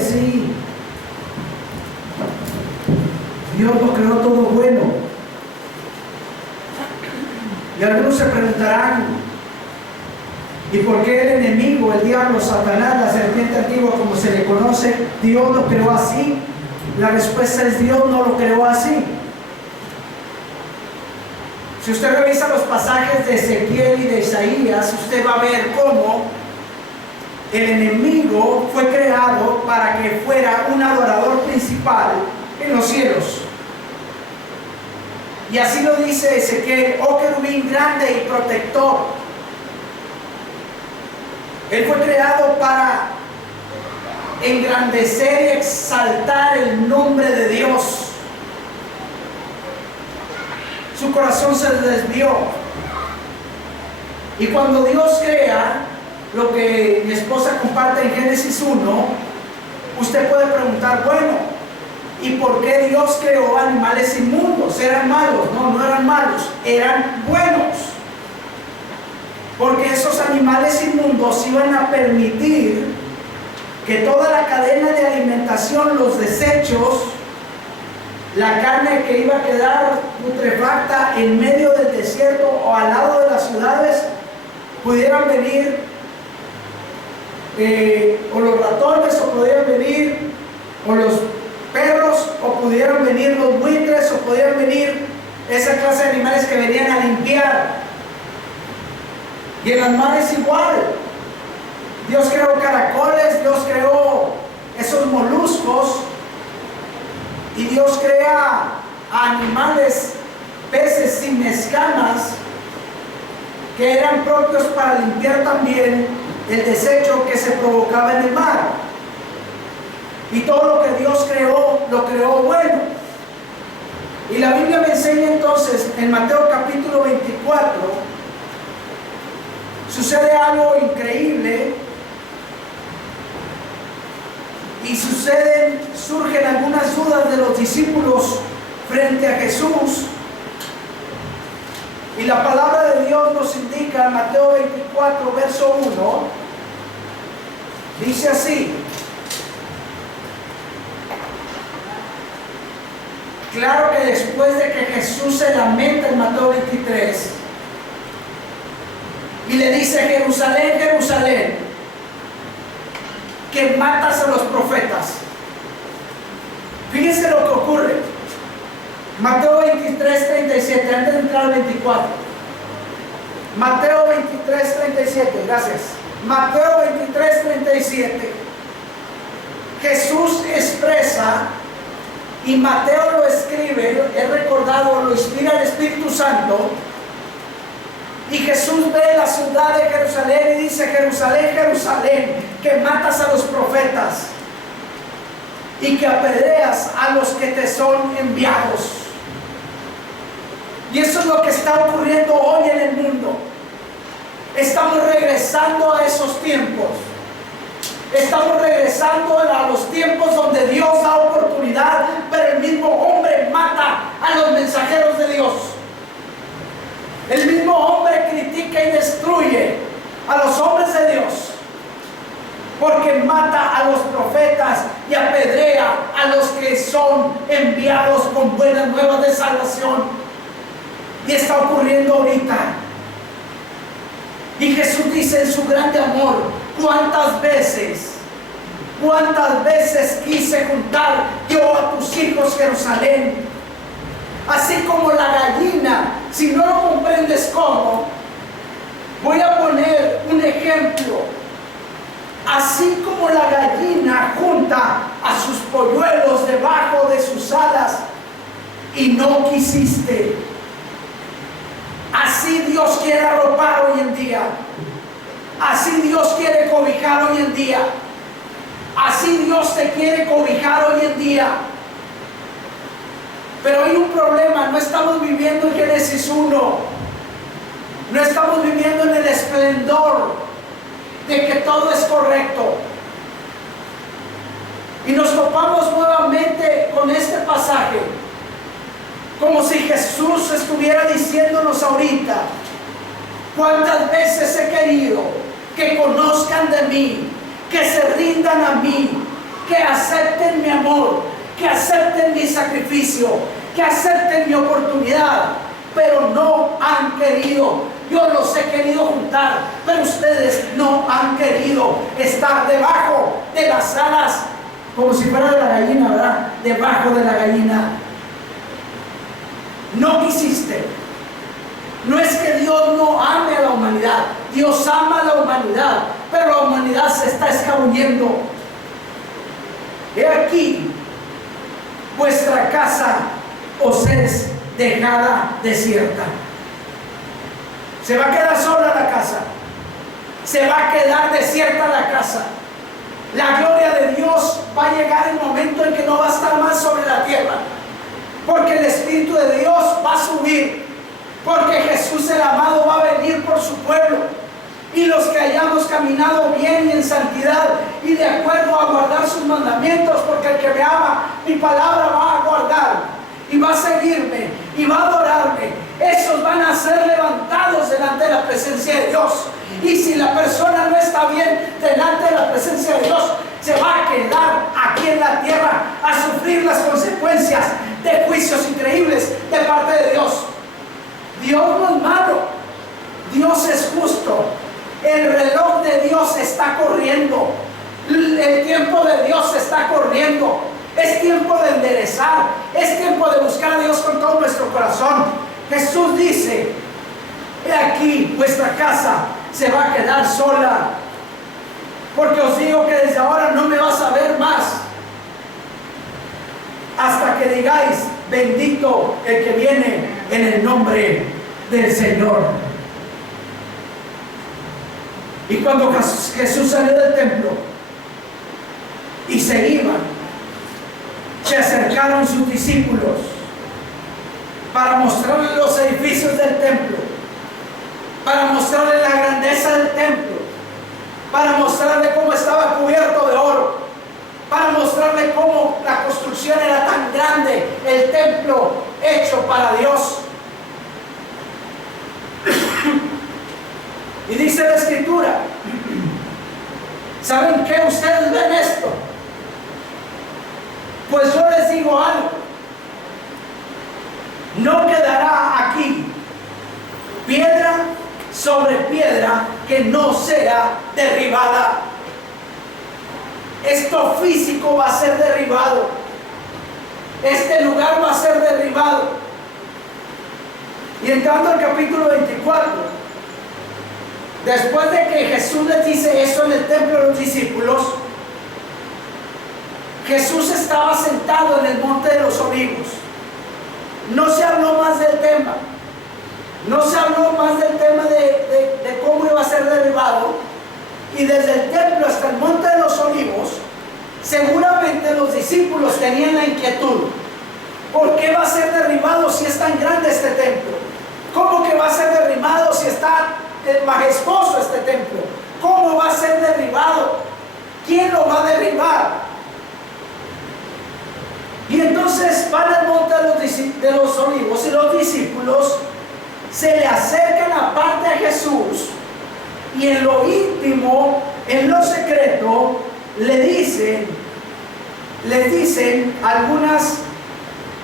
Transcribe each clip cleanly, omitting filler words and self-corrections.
que sí. Dios lo creó todo bueno. Y algunos se preguntarán, ¿y por qué el enemigo, el diablo, Satanás, la serpiente antigua, como se le conoce, Dios lo creó así? La respuesta es: Dios no lo creó así. Si usted revisa los pasajes de Ezequiel y de Isaías, usted va a ver cómo el enemigo fue creado para que fuera un adorador principal en los cielos. Y así lo dice Ezequiel: oh querubín grande y protector. Él fue creado para engrandecer y exaltar el nombre de Dios. Su corazón se desvió. Y cuando Dios crea lo que mi esposa comparte en Génesis 1, usted puede preguntar: bueno, ¿y por qué Dios creó animales inmundos? ¿Eran malos? No, no eran malos, eran buenos. Porque esos animales inmundos iban a permitir que toda la cadena de alimentación, los desechos, la carne que iba a quedar putrefacta en medio del desierto o al lado de las ciudades, pudieran venir o los ratones, o pudieran venir o los perros, o pudieran venir los buitres, o pudieran venir esa clase de animales que venían a limpiar. Y en las mares igual. Dios creó caracoles, Dios creó esos moluscos, y Dios crea animales, peces sin escamas, que eran propios para limpiar también el desecho que se provocaba en el mar. Y todo lo que Dios creó, lo creó bueno. Y la Biblia me enseña entonces, en Mateo capítulo 24, sucede algo increíble. Y surgen algunas dudas de los discípulos frente a Jesús. Y la palabra de Dios nos indica en Mateo 24, verso 1, dice así: claro que después de que Jesús se lamenta en Mateo 23 y le dice: Jerusalén, Jerusalén, que matas a los profetas. Fíjense lo que ocurre. Mateo 23, 37, antes de entrar al 24. Mateo 23, 37, gracias. Mateo 23, 37. Jesús expresa, y Mateo lo escribe, es recordado, lo inspira el Espíritu Santo. Y Jesús ve la ciudad de Jerusalén y dice: Jerusalén, Jerusalén, que matas a los profetas y que apedreas a los que te son enviados. Y eso es lo que está ocurriendo hoy en el mundo. Estamos regresando a esos tiempos. Estamos regresando a los tiempos donde Dios da oportunidad, pero el mismo hombre mata a los mensajeros de Dios. El mismo hombre critica y destruye a los hombres de Dios, porque mata a los profetas y apedrea a los que son enviados con buenas nuevas de salvación. Y está ocurriendo ahorita. Y Jesús dice en su grande amor: ¿cuántas veces quise juntar yo a tus hijos, Jerusalén? Así como la gallina, si no lo comprendes cómo, voy a poner un ejemplo. Así como la gallina junta a sus polluelos debajo de sus alas y no quisiste, así Dios quiere arropar hoy en día. Así Dios quiere cobijar hoy en día. Así Dios te quiere cobijar hoy en día. Pero hay un problema: no estamos viviendo en Génesis 1. No estamos viviendo en el esplendor de que todo es correcto. Y nos topamos nuevamente con este pasaje, como si Jesús estuviera diciéndonos ahorita: cuántas veces he querido que conozcan de mí, que se rindan a mí, que acepten mi amor, que acepten mi sacrificio, que acepten mi oportunidad, pero no han querido. Yo los he querido juntar, pero ustedes no han querido estar debajo de las alas, como si fuera de la gallina, ¿verdad? Debajo de la gallina. No quisiste. No es que Dios no ame a la humanidad, Dios ama a la humanidad, pero la humanidad se está escabullendo. He aquí, vuestra casa os es dejada desierta. Se va a quedar sola la casa, se va a quedar desierta la casa. La gloria de Dios va a llegar el momento en que no va a estar más sobre la tierra, porque el Espíritu de Dios va a subir, porque Jesús el amado va a venir por su pueblo, y los que hayamos caminado bien y en santidad y de acuerdo a guardar sus mandamientos, porque el que me ama, mi palabra va a guardar y va a seguirme y va a adorarme, esos van a ser levantados delante de la presencia de Dios. Y si la persona no está bien delante de la presencia de Dios, se va a quedar aquí en la tierra a sufrir las consecuencias de juicios increíbles de parte de Dios. Dios no es malo, Dios es justo. El reloj de Dios está corriendo, el tiempo de Dios está corriendo. Es tiempo de enderezar, es tiempo de buscar a Dios con todo nuestro corazón. Jesús dice: he aquí, vuestra casa se va a quedar sola, porque os digo que desde ahora no me vas a ver más, hasta que digáis: bendito el que viene en el nombre del Señor. Y cuando Jesús salió del templo y se iba, se acercaron sus discípulos para mostrarle los edificios del templo, para mostrarle la grandeza del templo, para mostrarle cómo estaba cubierto de oro, para mostrarle cómo la construcción era tan grande, el templo hecho para Dios. Y dice la Escritura, ¿saben qué? Ustedes ven esto. Pues yo les digo algo: no quedará aquí piedra sobre piedra que no sea derribada. Esto físico va a ser derribado, este lugar va a ser derribado. Y entrando al capítulo 24, después de que Jesús les dice eso en el templo de los discípulos, Jesús estaba sentado en el monte de los olivos. No se habló más del tema. No se habló más del tema de cómo iba a ser derribado. Y desde el templo hasta el monte de los olivos, seguramente los discípulos tenían la inquietud: ¿por qué va a ser derribado si es tan grande este templo? ¿Cómo que va a ser derribado si está majestuoso este templo? ¿Cómo va a ser derribado? ¿Quién lo va a derribar? Y entonces van al monte de los olivos, y los discípulos se le acercan aparte a Jesús, y en lo íntimo, en lo secreto, les dicen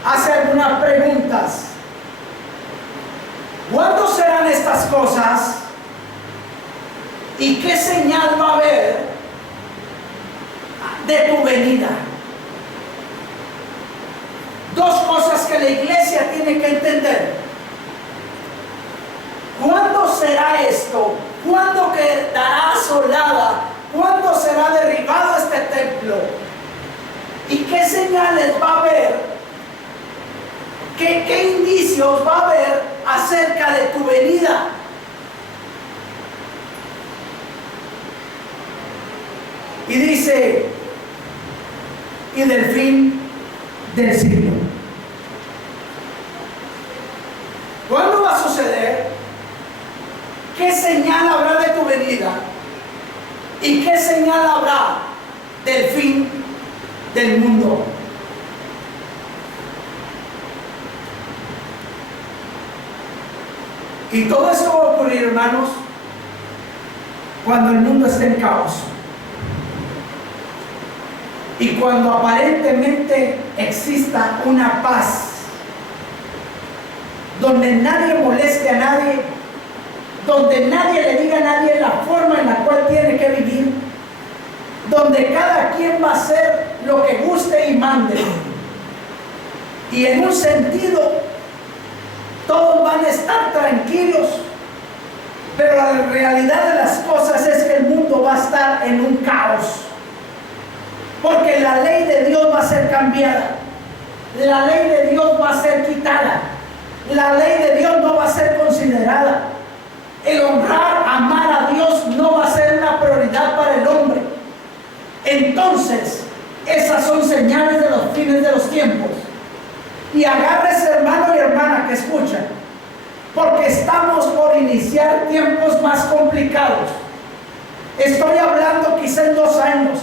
hace algunas preguntas. ¿Cuándo serán estas cosas? ¿Y qué señal va a haber de tu venida? Dos cosas que la iglesia tiene que entender. ¿Cuándo será esto? ¿Cuándo quedará asolada? ¿Cuándo será derribado este templo? ¿Y qué señales va a haber? ¿Qué indicios va a haber acerca de tu venida? Y dice: y del fin del siglo. ¿Cuándo va a suceder? ¿Qué señal habrá de tu venida? ¿Y qué señal habrá del fin del mundo? Y todo esto va a ocurrir, hermanos, cuando el mundo esté en caos. Y cuando aparentemente exista una paz, donde nadie moleste a nadie, donde nadie le diga a nadie la forma en la cual tiene que vivir, donde cada quien va a hacer lo que guste y mande, y en un sentido todos van a estar tranquilos, pero la realidad de las cosas es que el mundo va a estar en un caos, porque la ley de Dios va a ser cambiada, la ley de Dios va a ser quitada, la ley de Dios no va a ser considerada. El honrar, amar a Dios no va a ser una prioridad para el hombre. Entonces, esas son señales de los fines de los tiempos. Y agárrese, hermano y hermana que escuchan, porque estamos por iniciar tiempos más complicados. Estoy hablando quizá en 2 años,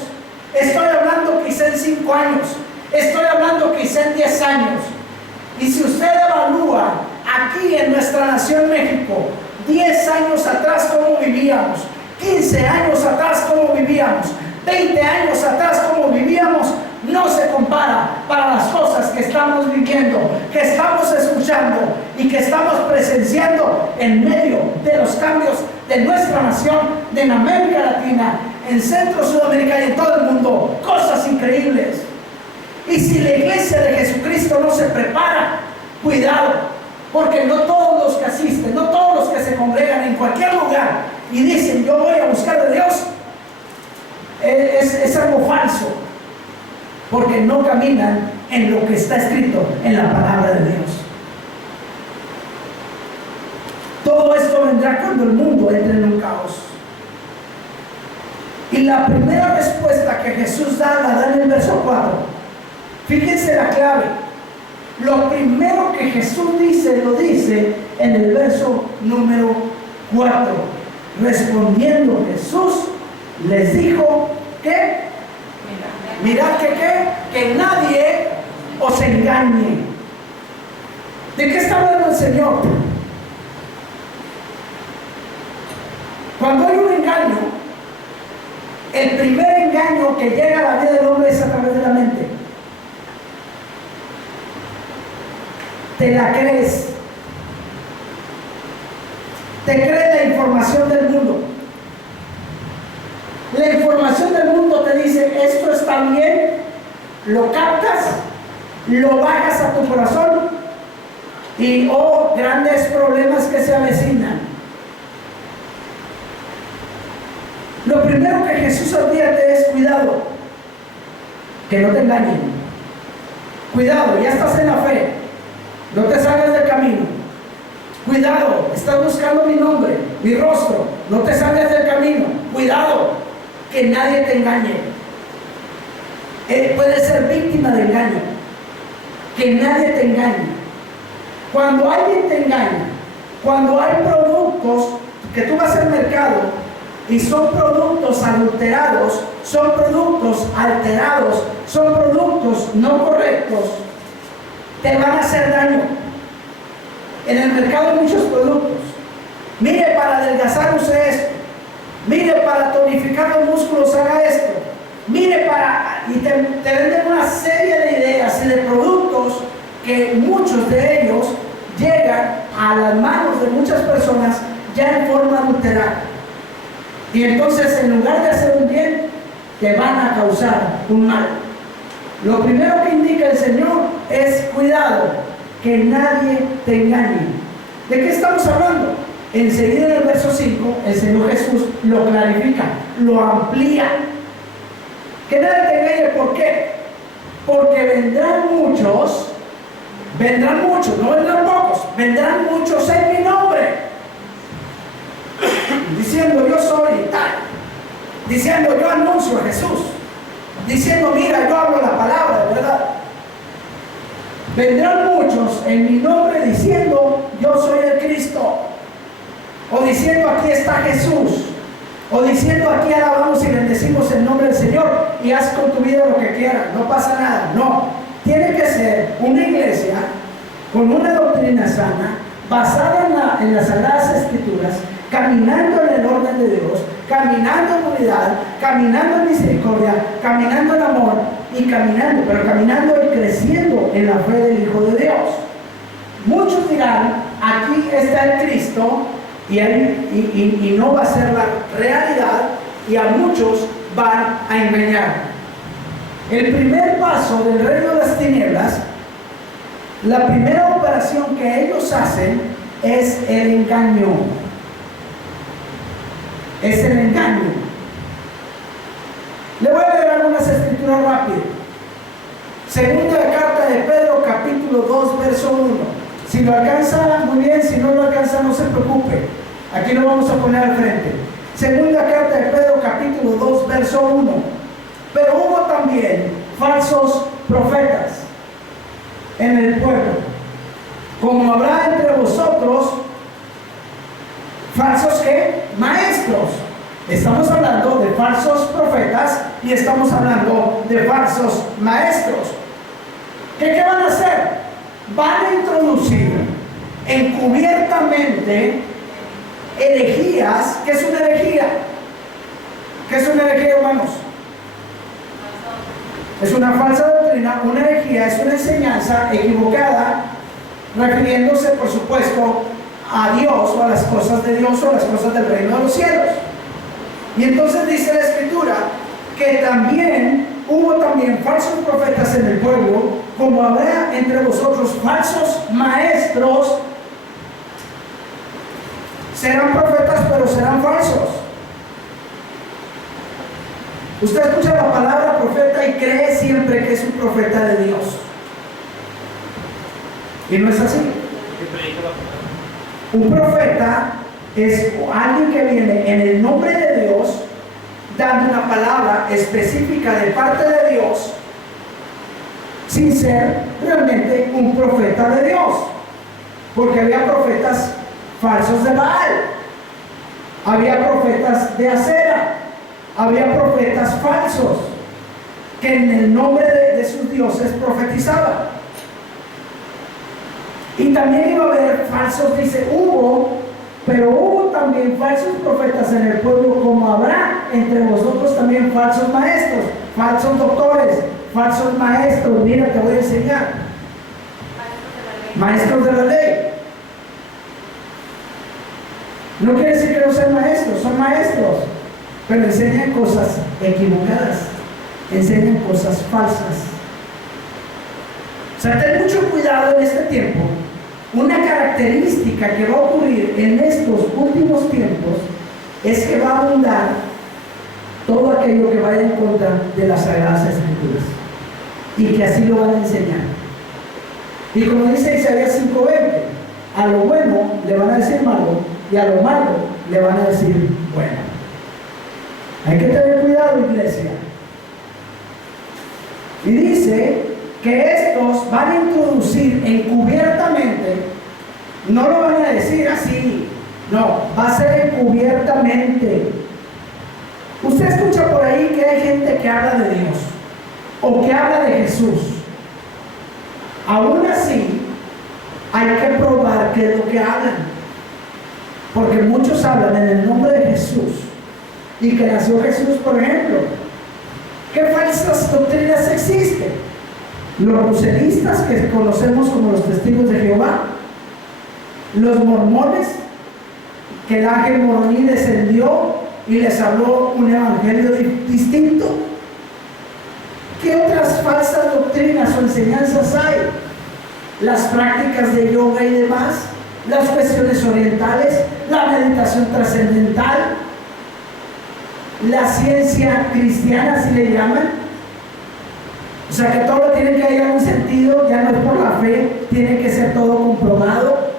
estoy hablando quizá en 5 años, estoy hablando quizá en 10 años. Y si usted evalúa aquí en nuestra nación México, 10 años atrás cómo vivíamos, 15 años atrás cómo vivíamos, 20 años atrás cómo vivíamos, no se compara para las cosas que estamos viviendo, que estamos escuchando y que estamos presenciando en medio de los cambios de nuestra nación, en América Latina, en Centro, Sudamérica y en todo el mundo. Cosas increíbles. Y si la iglesia de Jesucristo no se prepara, cuidado, porque no todos los que asisten, no todos los que se congregan en cualquier lugar y dicen yo voy a buscar a Dios, es algo falso, porque no caminan en lo que está escrito en la palabra de Dios. Todo esto vendrá cuando el mundo entre en un caos. Y la primera respuesta que Jesús da, la da en el verso 4. Fíjense la clave. Lo primero que Jesús dice, lo dice en el verso número 4. Respondiendo Jesús, les dijo que, mirad que nadie os engañe. ¿De qué está hablando el Señor? Cuando hay un engaño, el primer engaño que llega a la vida del hombre es a través de la mente. Te la crees. Te crees la información del mundo. La información del mundo te dice, esto está bien, lo captas, lo bajas a tu corazón y grandes problemas que se avecinan. Lo primero que Jesús advierte es cuidado, que no te engañen. Cuidado, ya estás en la fe, no te salgas del camino. Cuidado, estás buscando mi nombre, mi rostro, no te salgas del camino. Cuidado, que nadie te engañe. Puedes ser víctima de engaño. Que nadie te engañe. Cuando alguien te engaña, cuando hay productos que tú vas al mercado y son productos adulterados, son productos alterados, son productos no correctos, te van a hacer daño. En el mercado hay muchos productos. Mire, para adelgazar use esto. Mire, para tonificar los músculos haga esto. Mire, y te venden una serie de ideas y de productos que muchos de ellos llegan a las manos de muchas personas ya en forma adulterada. Y entonces, en lugar de hacer un bien, te van a causar un mal. Lo primero que indica el Señor es cuidado, que nadie te engañe. ¿De qué estamos hablando? Enseguida en el verso 5, el Señor Jesús lo clarifica, lo amplía. Que nadie te engañe, ¿por qué? Porque vendrán muchos, no vendrán pocos, vendrán muchos en mi nombre. Diciendo yo soy tal, diciendo yo anuncio a Jesús, diciendo mira yo hablo la palabra, ¿verdad? Vendrán muchos en mi nombre diciendo yo soy el Cristo, o diciendo aquí está Jesús, o diciendo aquí alabamos y bendecimos el nombre del Señor y haz con tu vida lo que quieras, no pasa nada. No, tiene que ser una iglesia con una doctrina sana, basada en las Sagradas Escrituras, caminando en el orden de Dios, caminando en unidad, caminando en misericordia, caminando en amor y caminando y creciendo en la fe del Hijo de Dios. Muchos dirán, aquí está el Cristo y no va a ser la realidad, y a muchos van a engañar. El primer paso del reino de las tinieblas, la primera operación que ellos hacen es el engaño. Es el engaño. Le voy a leer algunas escrituras rápidas. Segunda carta de Pedro, capítulo 2, verso 1. Si lo alcanza, muy bien. Si no lo alcanza, no se preocupe. Aquí lo vamos a poner al frente. Segunda carta de Pedro, capítulo 2, verso 1. Pero hubo también falsos profetas en el pueblo, como habrá entre vosotros falsos ¿qué? Maestros. Estamos hablando de falsos profetas y estamos hablando de falsos maestros. ¿Qué van a hacer? Van a introducir encubiertamente herejías. ¿Qué es una herejía? ¿Qué es una herejía, hermanos? Es una falsa doctrina. Una herejía es una enseñanza equivocada, refiriéndose, por supuesto, a Dios o a las cosas de Dios o a las cosas del reino de los cielos. Y entonces dice la Escritura que también hubo falsos profetas en el pueblo, como habrá entre vosotros falsos maestros. Serán profetas, pero serán falsos. Usted escucha la palabra profeta y cree siempre que es un profeta de Dios, y no es así. Un profeta es alguien que viene en el nombre de Dios, dando una palabra específica de parte de Dios, sin ser realmente un profeta de Dios. Porque había profetas falsos de Baal, había profetas de Acera, había profetas falsos que en el nombre de sus dioses profetizaban. Y también iba a haber falsos, dice, pero hubo también falsos profetas en el pueblo, como habrá entre vosotros también falsos maestros, falsos doctores, falsos maestros. Mira, te voy a enseñar. Maestros de la ley. No quiere decir que no sean maestros, son maestros, pero enseñan cosas equivocadas, enseñan cosas falsas. O sea, ten mucho cuidado en este tiempo. Una característica que va a ocurrir en estos últimos tiempos es que va a abundar todo aquello que vaya en contra de las Sagradas Escrituras, y que así lo van a enseñar. Y como dice Isaías 5:20, a lo bueno le van a decir malo, y a lo malo le van a decir bueno. Hay que tener cuidado, iglesia. Y dice que estos van a introducir encubiertamente, no lo van a decir así, no, va a ser encubiertamente. Usted escucha por ahí que hay gente que habla de Dios o que habla de Jesús. Aún así, hay que probar qué es lo que hablan, porque muchos hablan en el nombre de Jesús y que nació Jesús, por ejemplo. ¿Qué falsas doctrinas existen? Los ruselistas, que conocemos como los testigos de Jehová, los mormones, que el ángel moroní descendió y les habló un evangelio distinto. ¿Qué otras falsas doctrinas o enseñanzas hay? Las prácticas de yoga y demás, las cuestiones orientales, la meditación trascendental, la ciencia cristiana, si le llaman. O sea, que todo tiene que hallar un sentido, ya no es por la fe, tiene que ser todo comprobado.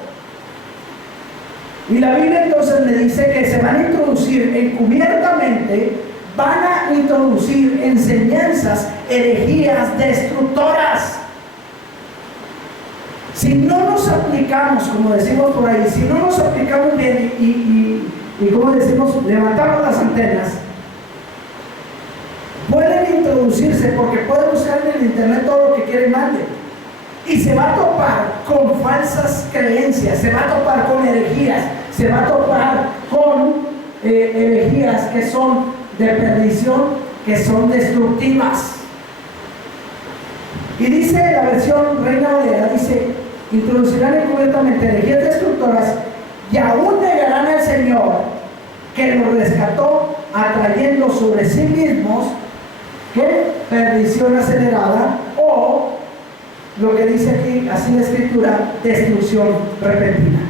Y la Biblia entonces me dice que se van a introducir encubiertamente, van a introducir enseñanzas, herejías destructoras. Si no nos aplicamos, como decimos por ahí, si no nos aplicamos bien y como decimos, levantamos las antenas, pueden introducirse, porque pueden buscar en el internet todo lo que quieren mande, y se va a topar con falsas creencias, se va a topar con herejías, se va a topar con herejías que son de perdición, que son destructivas. Y dice la versión Reina Valera, dice, introducirán encubiertamente herejías destructoras y aún negarán al Señor que los rescató, atrayendo sobre sí mismos ¿qué? Perdición acelerada, o lo que dice aquí, así la Escritura, destrucción repentina.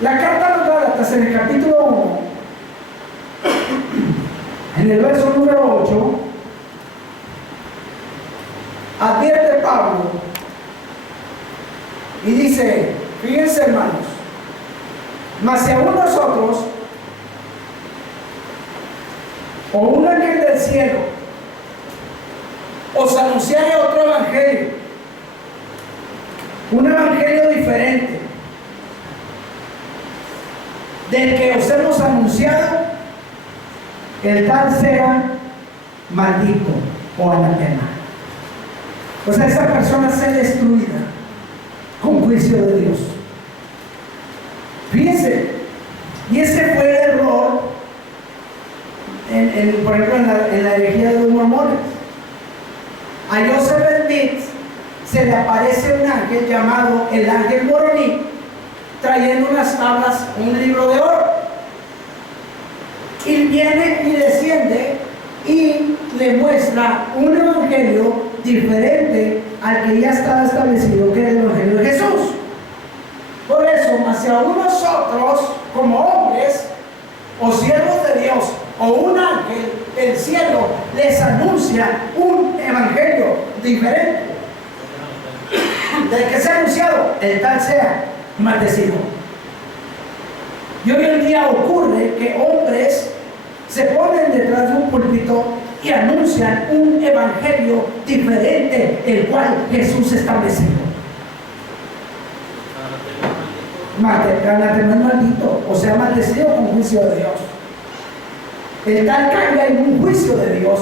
La carta a los Gálatas, en el capítulo 1, en el verso número 8, advierte Pablo y dice, fíjense hermanos, mas si aún nosotros o un ángel del cielo os anunciare otro evangelio, un evangelio diferente del que os hemos anunciado, el tal sea maldito o anatema. O sea, esa persona sea destruida con juicio de Dios. Fíjense, y ese fue el error por ejemplo en la herejía de los mormones. A Joseph Smith se le aparece un ángel llamado el ángel Moroní, trayendo unas tablas, un libro de oro, y viene y desciende y le muestra un evangelio diferente al que ya estaba establecido, que era el evangelio de Jesús. Por eso, más si aún nosotros como hombres o siervos de Dios o un ángel del cielo les anuncia un evangelio diferente del que se ha anunciado, el tal sea maldecido. Y hoy en día ocurre que hombres se ponen detrás de un púlpito y anuncian un evangelio diferente, el cual Jesús estableció. Anatema es maldito, o sea, maldecido con juicio de Dios. El tal caiga en un juicio de Dios.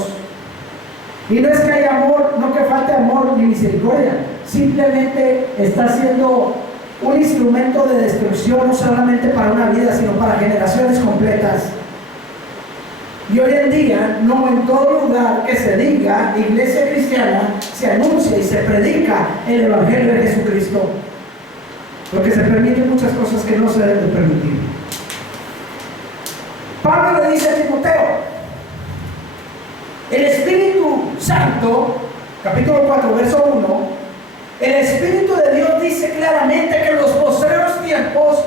Y no es que haya amor, no que falte amor ni misericordia, simplemente está siendo un instrumento de destrucción, no solamente para una vida, sino para generaciones completas. Y hoy en día, no en todo lugar que se diga iglesia cristiana, se anuncia y se predica el evangelio de Jesucristo, porque se permiten muchas cosas que no se deben de permitir. Pablo le dice a Timoteo, el Espíritu Santo, capítulo 4, verso 1, el Espíritu de Dios dice claramente que en los postreros tiempos,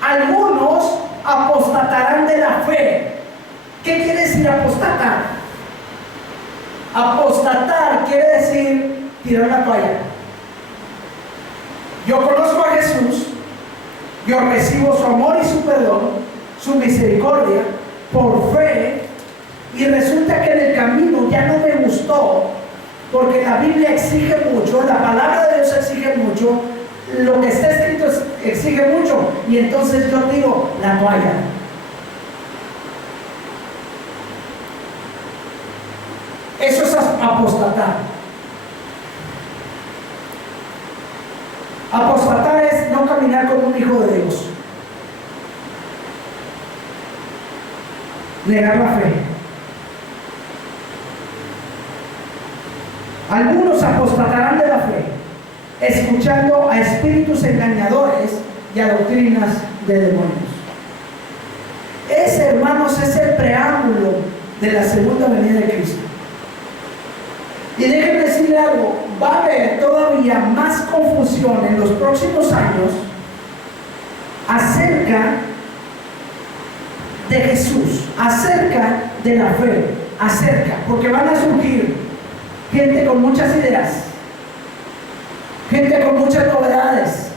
algunos apostatarán de la fe. ¿Qué quiere decir apostatar? Apostatar quiere decir tirar la toalla. Yo conozco a Jesús, yo recibo su amor y su perdón, su misericordia por fe, y resulta que en el camino ya no me gustó, porque la Biblia exige mucho, la palabra de Dios exige mucho, lo que está escrito exige mucho, y entonces yo tiro la toalla. Eso es apostatar. Apostatar es no caminar como un hijo de Dios, negar la fe. Algunos apostatarán de la fe, escuchando a espíritus engañadores y a doctrinas de demonios. Ese, hermanos, es el preámbulo de la segunda venida de Cristo. Y déjenme decirle algo, va a haber todavía más confusión en los próximos años acerca de Jesús, acerca de la fe, porque van a surgir gente con muchas ideas, gente con muchas novedades,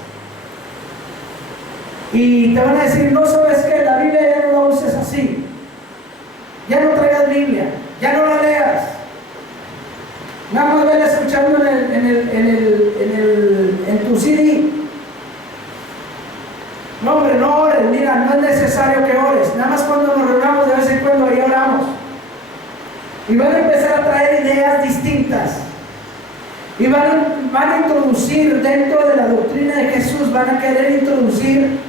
y te van a decir, no sabes qué, la Biblia ya no la uses así, ya no traigas Biblia, ya no la leas, nada más ven escuchando en tu CD. No, hombre, no ores, mira, no es necesario que ores, nada más cuando nos reunamos de vez en cuando ahí oramos. Y van a empezar a traer ideas distintas. Y van a introducir dentro de la doctrina de Jesús, van a querer introducir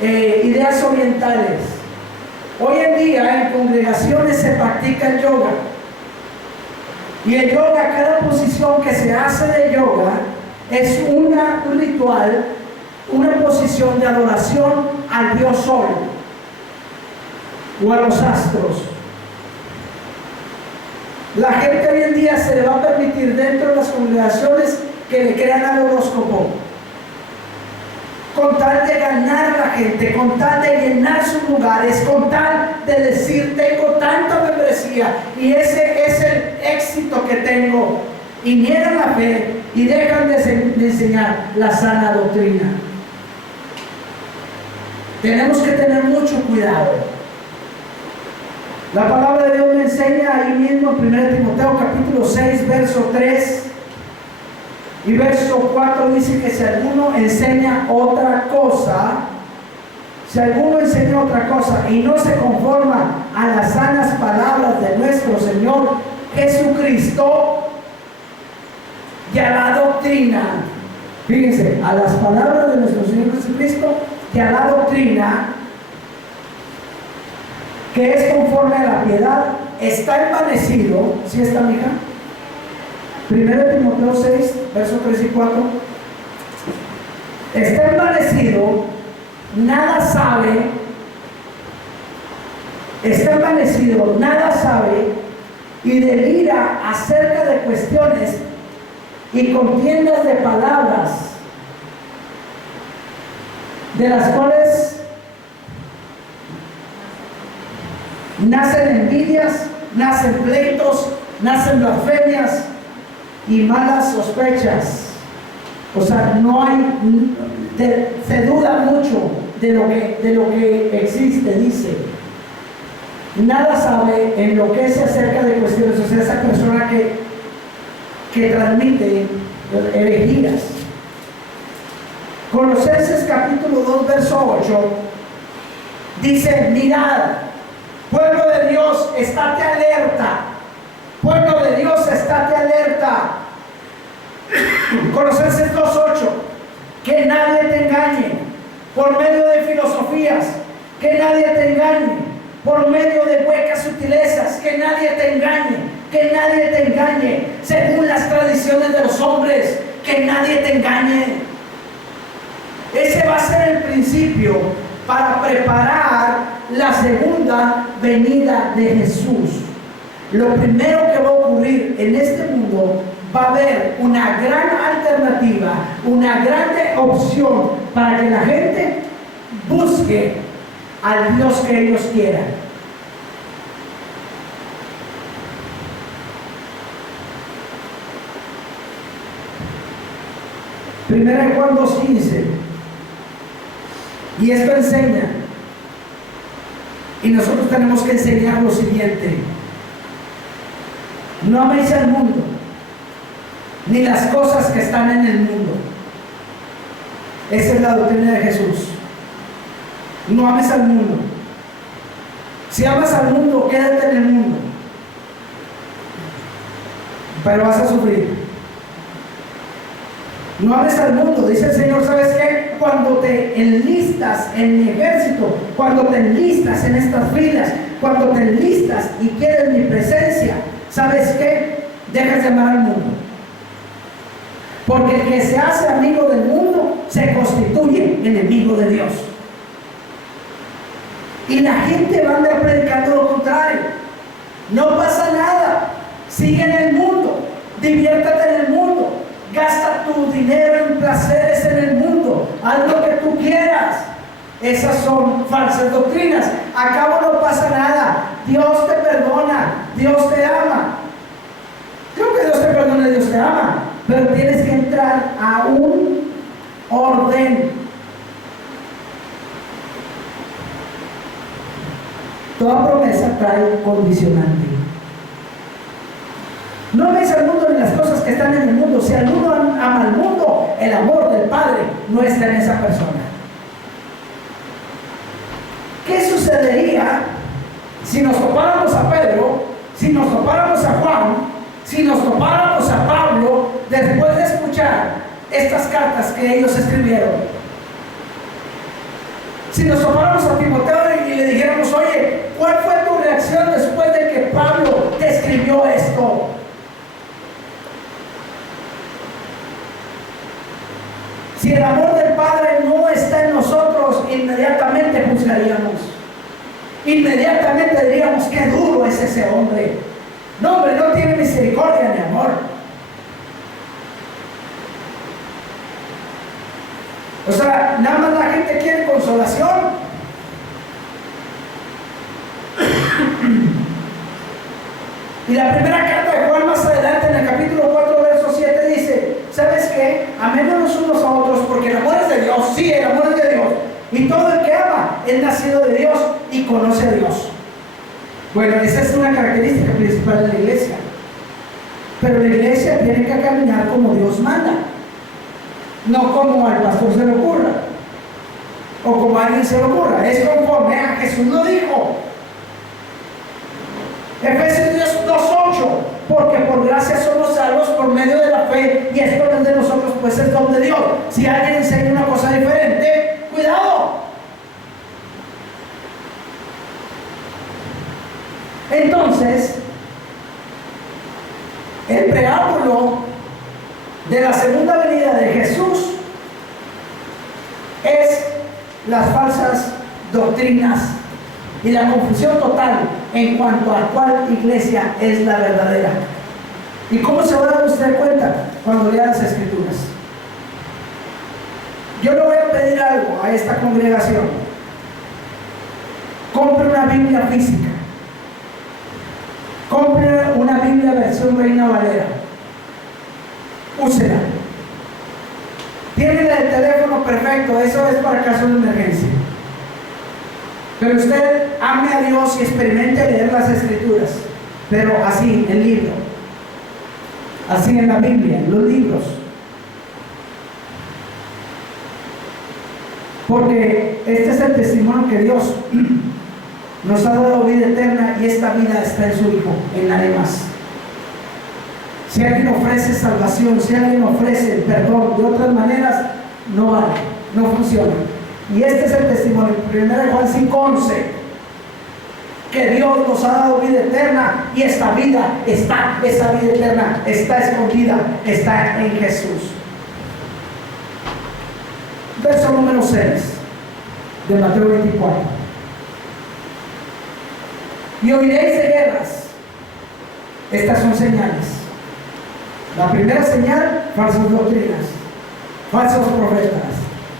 ideas orientales. Hoy en día en congregaciones se practica el yoga. Y el yoga, cada posición que se hace de yoga es un ritual, una posición de adoración al Dios Sol o a los astros. La gente hoy en día se le va a permitir dentro de las congregaciones que le crean al horóscopo, con tal de ganar a la gente, con tal de llenar sus lugares, con tal de decir tengo tanta membresía y ese es el éxito que tengo, y niegan la fe y dejan de enseñar la sana doctrina. Tenemos que tener mucho cuidado. La palabra de Dios me enseña ahí mismo en 1 Timoteo capítulo 6 verso 3 y verso 4, dice que si alguno enseña otra cosa, y no se conforma a las sanas palabras de nuestro Señor Jesucristo y a la doctrina, fíjense, a las palabras de nuestro Señor Jesucristo y a la doctrina que es conforme a la piedad, está envanecido. ¿Sí está, mija? 1 Timoteo 6, versos 3 y 4. Está envanecido, nada sabe, y delira acerca de cuestiones y contiendas de palabras, de las cuales nacen envidias, nacen pleitos, nacen blasfemias y malas sospechas. O sea, no hay, se duda mucho de lo que existe, dice. Nada sabe en lo que se acerca de cuestiones, o sea, esa persona que transmite herejías. Colosenses capítulo 2, verso 8, dice, mirad, pueblo de Dios, estate alerta. Pueblo de Dios, estate alerta. Colosenses 2:8, que nadie te engañe por medio de filosofías, que nadie te engañe por medio de huecas sutilezas, que nadie te engañe según las tradiciones de los hombres, que nadie te engañe. Ese va a ser el principio para preparar la segunda venida de Jesús. Lo primero que va a ocurrir en este mundo, va a haber una gran alternativa, una grande opción para que la gente busque al Dios que ellos quieran. Primera de Juan 2:15, y esto enseña, y nosotros tenemos que enseñar lo siguiente: no améis al mundo, ni las cosas que están en el mundo. Esa es la doctrina de Jesús. No ames al mundo. Si amas al mundo, quédate en el mundo, pero vas a sufrir. No ames al mundo, dice el Señor. ¿Sabes qué? Cuando te enlistas en mi ejército, cuando te enlistas en estas filas, cuando te enlistas y quieres mi presencia, ¿sabes qué? Dejas de amar al mundo. Porque el que se hace amigo del mundo se constituye enemigo de Dios. Y la gente va a andar predicando lo contrario. No pasa nada. Sigue en el mundo. Diviértate en el mundo. Gasta tu dinero en placeres en el mundo. Haz lo que tú quieras. Esas son falsas doctrinas. A cabo no pasa nada. Dios te perdona. Dios te ama. Creo que Dios te perdona y Dios te ama. Pero tienes que entrar a un orden. Toda promesa trae un condicionante. No ames al mundo ni las cosas que están en el mundo. Si alguno ama al mundo, el amor del Padre no está en esa persona. ¿Qué sucedería si nos topáramos a Pedro, si nos topáramos a Juan, si nos topáramos a Pablo después de escuchar estas cartas que ellos escribieron, si nos tomáramos a Timoteo y le dijéramos, oye, ¿cuál fue tu reacción después de que Pablo te escribió esto? Si el amor del Padre no está en nosotros, inmediatamente juzgaríamos. Inmediatamente diríamos, qué duro es ese hombre. No, hombre, no tiene misericordia ni amor. O sea, nada más la gente quiere consolación. Y la primera carta de Juan, más adelante en el capítulo 4, verso 7, dice, ¿sabes qué? Amémonos unos a otros, porque el amor es de Dios. Sí, el amor es de Dios. Y todo el que ama es nacido de Dios y conoce a Dios. Bueno, esa es una característica principal de la iglesia. Pero la iglesia tiene que caminar como Dios manda, no como al pastor se le ocurra o como a alguien se le ocurra. Es conforme a Jesús lo dijo. Efesios 2:8, porque por gracia somos salvos por medio de la fe, y esto no es de nosotros, pues es don de Dios. Si alguien enseña una cosa diferente, cuidado. Entonces, el preámbulo de la segunda venida de Jesús es las falsas doctrinas y la confusión total en cuanto a cuál iglesia es la verdadera. ¿Y cómo se va a dar usted cuenta? Cuando lea las Escrituras. Yo le voy a pedir algo a esta congregación: compre una Biblia física, compre una Biblia versión Reina Valera, úsela. Tiene el teléfono perfecto, eso es para casos de emergencia. Pero usted ame a Dios y experimente leer las Escrituras, pero así, en libro, así en la Biblia, en los libros. Porque este es el testimonio que Dios nos ha dado vida eterna, y esta vida está en su Hijo, en nadie más. Si alguien ofrece salvación, si alguien ofrece perdón de otras maneras, no vale, no funciona. Y este es el testimonio, 1 Juan 5:11, que Dios nos ha dado vida eterna, y esta vida está, esa vida eterna está escondida, está en Jesús. Verso número 6 de Mateo 24. Y oiréis de guerras. Estas son señales. La primera señal, falsas doctrinas, falsos profetas,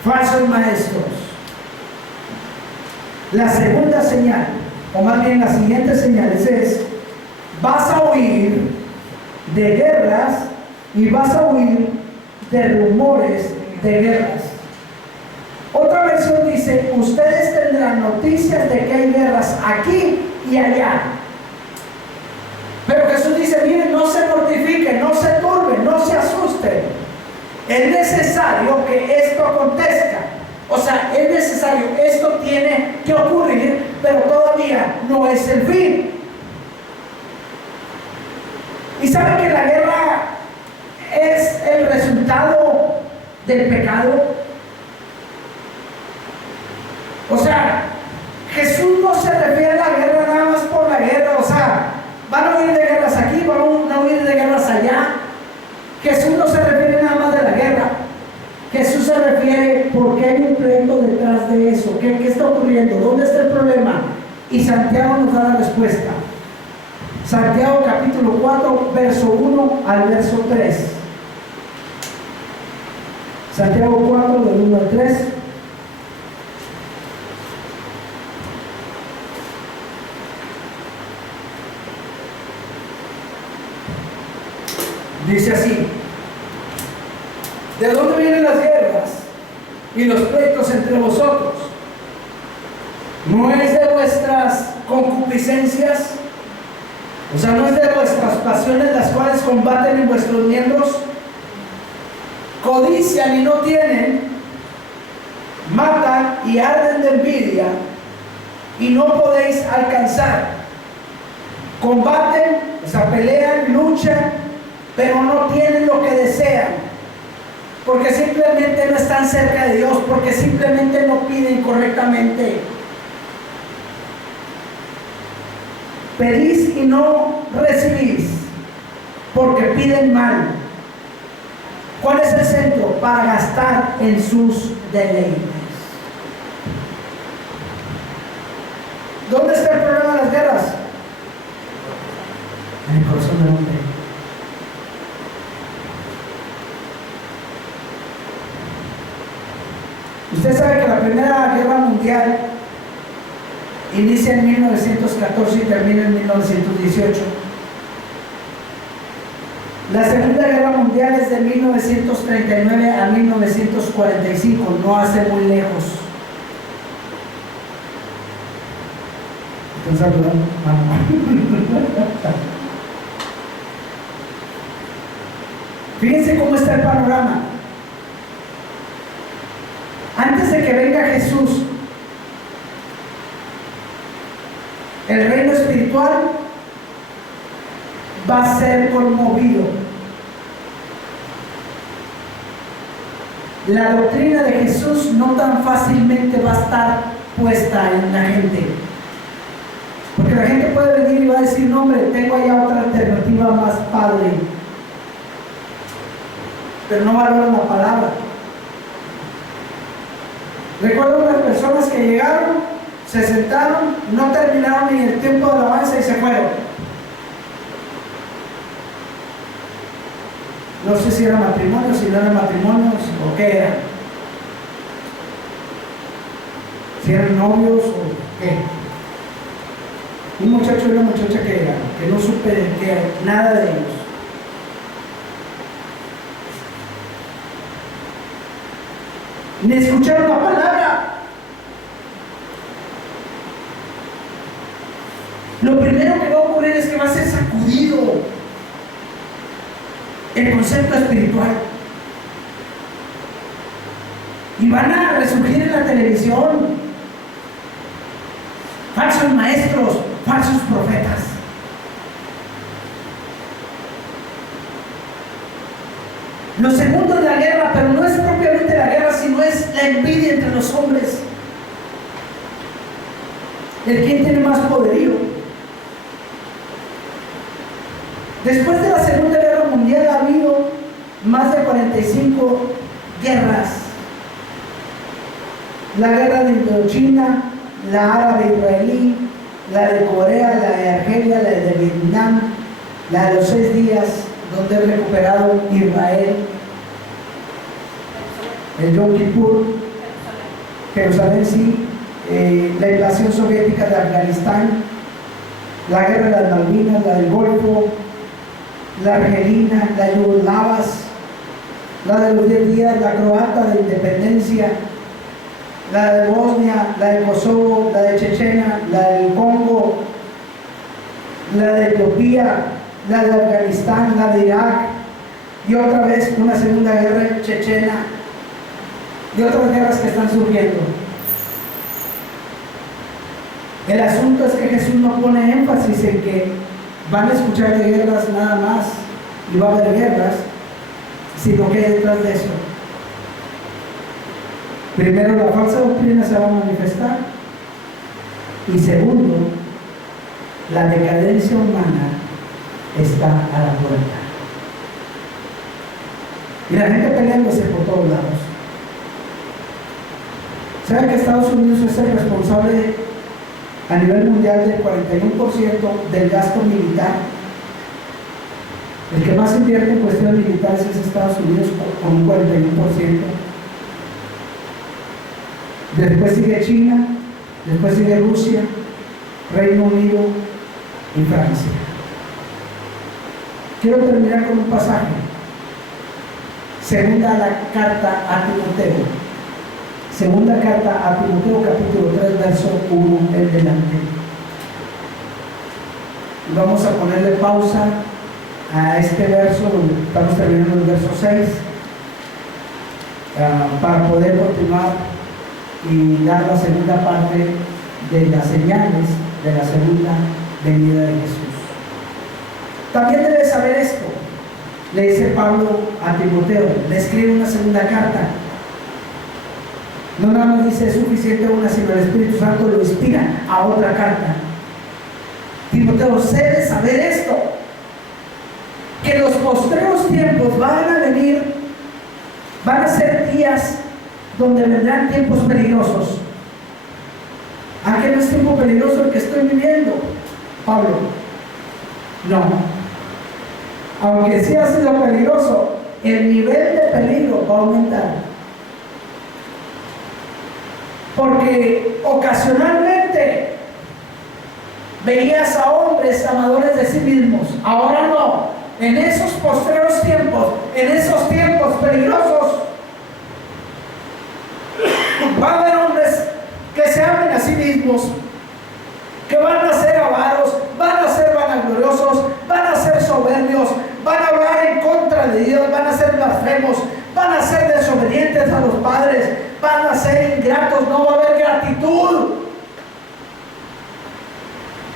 falsos maestros. La segunda señal, o más bien las siguientes señales, es: vas a oír de guerras y vas a oír de rumores de guerras. Otra versión dice: ustedes tendrán noticias de que hay guerras aquí y allá. Pero Jesús dice: miren, no se mortifiquen, no se turben, no se asusten. Es necesario que esto acontezca. O sea, es necesario, esto tiene que ocurrir, pero todavía no es el fin. Y saben que la guerra es el resultado del pecado. O sea, Jesús no se refiere a la guerra nada más por la guerra. O sea, van a huir de guerras aquí, van a huir de guerras allá. Jesús no se refiere nada más de la guerra. Jesús se refiere porque hay un pleito detrás de eso. ¿Qué está ocurriendo? ¿Dónde está el problema? Y Santiago nos da la respuesta. Santiago capítulo 4, verso 1 al verso 3. Santiago 4, del 1 al 3. Dice así: ¿de dónde vienen las guerras y los pleitos entre vosotros? ¿No es de vuestras concupiscencias? O sea, ¿no es de vuestras pasiones las cuales combaten en vuestros miembros? Codician y no tienen, matan y arden de envidia y no podéis alcanzar. Combaten, o sea, pelean, luchan pero no tienen lo que desean, porque simplemente no están cerca de Dios, porque simplemente no piden correctamente. Pedís y no recibís, porque piden mal. ¿Cuál es el centro? Para gastar en sus deleites. ¿Dónde está el problema de las guerras? En el corazón del hombre. Usted sabe que la Primera Guerra Mundial inicia en 1914 y termina en 1918. La Segunda Guerra Mundial es de 1939 a 1945, no hace muy lejos. ¿Están saludando? Fíjense cómo está el panorama. Antes de que venga Jesús, el reino espiritual va a ser conmovido. La doctrina de Jesús no tan fácilmente va a estar puesta en la gente, porque la gente puede venir y va a decir: no, hombre, tengo allá otra alternativa más padre, pero no valoran la palabra. Recuerdo unas personas que llegaron, se sentaron, no terminaron ni el tiempo de alabanza y se fueron. No sé si era matrimonio, si no era matrimonio o qué era. Si eran novios o qué. Un muchacho y una muchacha que no supe nada de ellos. Ni escucharon la palabra. Lo primero que va a ocurrir es que va a ser sacudido el concepto espiritual. Y van a resurgir en la televisión falsos maestros, falsos profetas. Lo segundo es la guerra, pero no es propiamente la guerra, sino es la envidia entre los hombres. El quién tiene más poderío. Después de la Segunda Guerra Mundial ha habido más de 45 guerras. La guerra de Indochina, la árabe-israelí, la de Corea, la de Argelia, la de Vietnam, la de los 6 días, donde he recuperado Israel, el Yom Kippur, Jerusalén, sí, la invasión soviética de Afganistán, la guerra de las Malvinas, la del Golfo, la argelina, la yugoslavas, la de los 10 días, la croata de independencia, la de Bosnia, la de Kosovo, la de Chechenia, la del Congo, la de Etiopía, la de Afganistán, la de Irak, y otra vez una segunda guerra chechena, y otras guerras que están surgiendo. El asunto es que Jesús no pone énfasis en que van a escuchar de guerras nada más y va a haber guerras, sino que hay detrás de eso. Primero, la falsa doctrina se va a manifestar, y segundo, la decadencia humana está a la puerta. Y la gente peleándose por todos lados. ¿Saben que Estados Unidos es el responsable a nivel mundial del 41% del gasto militar? El que más invierte en cuestiones militares es Estados Unidos, con un 41%. Después sigue China, después sigue Rusia, Reino Unido y Francia. Quiero terminar con un pasaje. Segunda carta a Timoteo. Segunda carta a Timoteo, capítulo 3, verso 1 en delante. Vamos a ponerle pausa a este verso, donde estamos terminando el verso 6, para poder continuar y dar la segunda parte de las señales de la segunda venida de Jesús. También debes saber esto: le dice Pablo a Timoteo, le escribe una segunda carta. No nada más dice es suficiente una, sino el Espíritu Santo lo inspira a otra carta. Timoteo, sé de saber esto, que los postreros tiempos van a venir, van a ser días donde vendrán tiempos peligrosos. ¿A qué no es tiempo peligroso el que estoy viviendo, Pablo? No. Aunque sí ha sido peligroso, el nivel de peligro va a aumentar. Porque ocasionalmente veías a hombres amadores de sí mismos. Ahora no. En esos postreros tiempos, en esos tiempos peligrosos, va a haber hombres que se amen a sí mismos, que van a ser avaros, van a ser vanagloriosos, van a ser soberbios, van a hablar en contra de Dios, van a ser blasfemos, van a ser desobedientes a los padres, van a ser ingratos, no va a haber gratitud.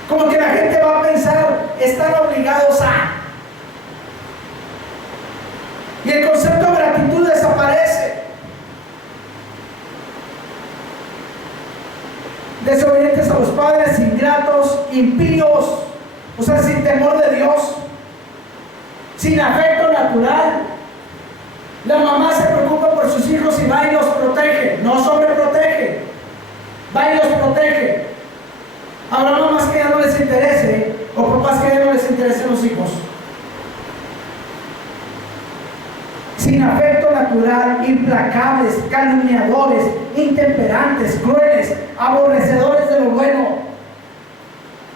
Como que la gente va a pensar, están obligados a. Y el concepto de gratitud desaparece. Desobedientes a los padres, ingratos, impíos, o sea, sin temor de Dios, sin afecto natural. La mamá se preocupa por sus hijos y va y los protege, no sobreprotege, va y los protege. Habrá mamás que ya no les interese, o papás que ya no les interesen los hijos. Sin afecto natural, implacables, calumniadores, intemperantes, crueles, aborrecedores de lo bueno.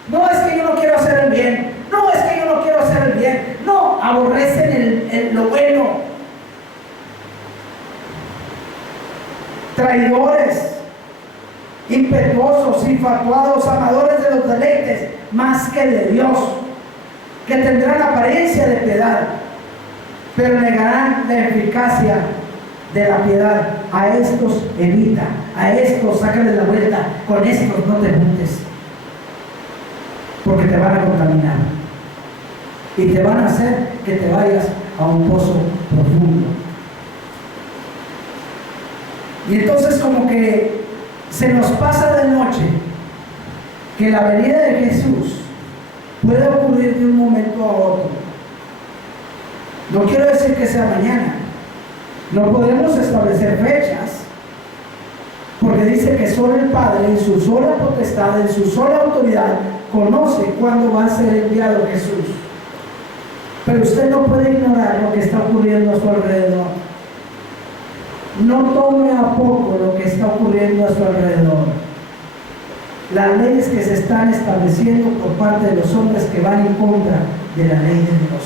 No es que yo no quiero hacer el bien, no es que yo no quiero hacer el bien, no, aborrecen lo bueno. Traidores, impetuosos, infatuados, amadores de los deleites más que de Dios, que tendrán apariencia de piedad, pero negarán la eficacia de la piedad. A estos evita, a estos sácale la vuelta, con estos no te juntes, porque te van a contaminar y te van a hacer que te vayas a un pozo profundo. Y entonces como que se nos pasa de noche que la venida de Jesús puede ocurrir de un momento a otro. No quiero decir que sea mañana. No podemos establecer fechas, porque dice que solo el Padre, en su sola potestad, en su sola autoridad, conoce cuándo va a ser enviado Jesús. Pero usted no puede ignorar lo que está ocurriendo a su alrededor. No tome a poco lo que está ocurriendo a su alrededor. Las leyes que se están estableciendo por parte de los hombres que van en contra de la ley de Dios.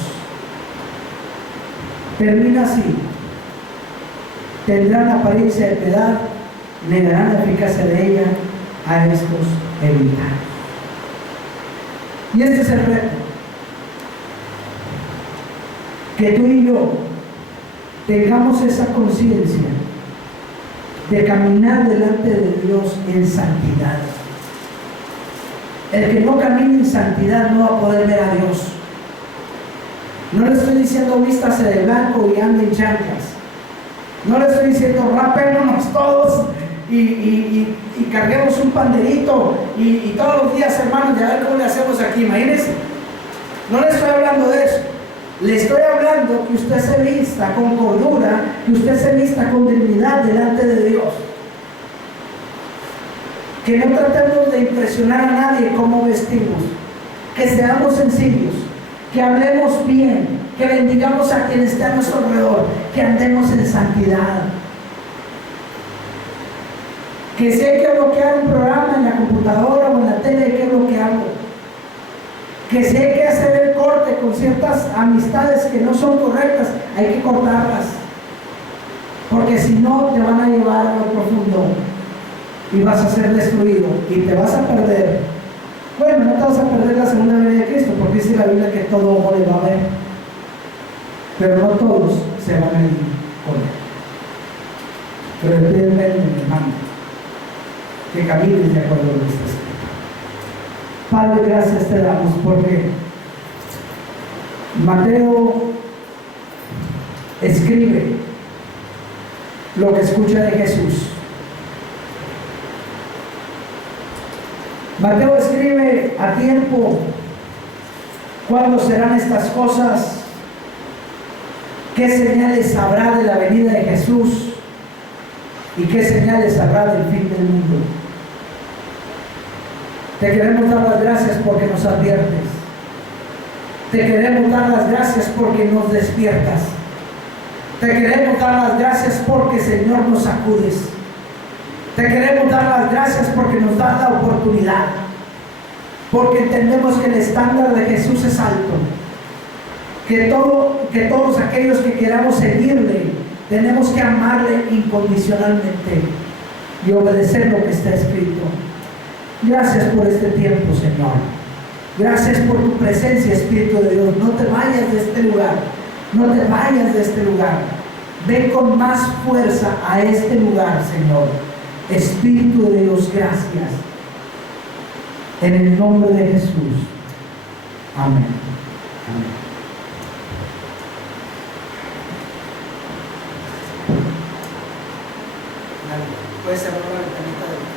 Termina así: tendrán apariencia de piedad, negarán la eficacia de ella, a estos evitar. Y este es el reto, que tú y yo tengamos esa conciencia de caminar delante de Dios en santidad. El que no camine en santidad no va a poder ver a Dios. No le estoy diciendo vístase de blanco y ande en chanclas. No le estoy diciendo rapémonos todos y carguemos un panderito y todos los días, hermanos, ya ver cómo le hacemos aquí. Imagínense. No le estoy hablando de eso. Le estoy hablando que usted se vista con cordura, que usted se vista con dignidad delante de Dios. Que no tratemos de impresionar a nadie cómo vestimos. Que seamos sencillos, que hablemos bien, que bendigamos a quien esté a nuestro alrededor, que andemos en santidad. Que si hay que bloquear un programa en la computadora o en la tele, hay que bloquearlo. Que si hay que hacer el corte con ciertas amistades que no son correctas, hay que cortarlas, porque si no te van a llevar a lo profundo y vas a ser destruido y te vas a perder. Bueno, no te vas a perder la segunda venida de Cristo, porque dice la Biblia que todo ojo le va a ver, pero no todos se van a ir con él. Pero el pie mi hermano, que camines de acuerdo con esta escritura. Padre, gracias te damos porque Mateo escribe lo que escucha de Jesús. Mateo escribe a tiempo cuándo serán estas cosas, qué señales habrá de la venida de Jesús y qué señales habrá del fin del mundo. Te queremos dar las gracias porque nos adviertes. Te queremos dar las gracias porque nos despiertas. Te queremos dar las gracias porque, Señor, nos acudes. Te queremos dar las gracias porque nos das la oportunidad. Porque entendemos que el estándar de Jesús es alto. Que todos aquellos que queramos seguirle, tenemos que amarle incondicionalmente y obedecer lo que está escrito. Gracias por este tiempo, Señor. Gracias por tu presencia, Espíritu de Dios. No te vayas de este lugar. No te vayas de este lugar. Ven con más fuerza a este lugar, Señor. Espíritu de Dios, gracias. En el nombre de Jesús. Amén. Amén. Puedes cerrar la ventanita de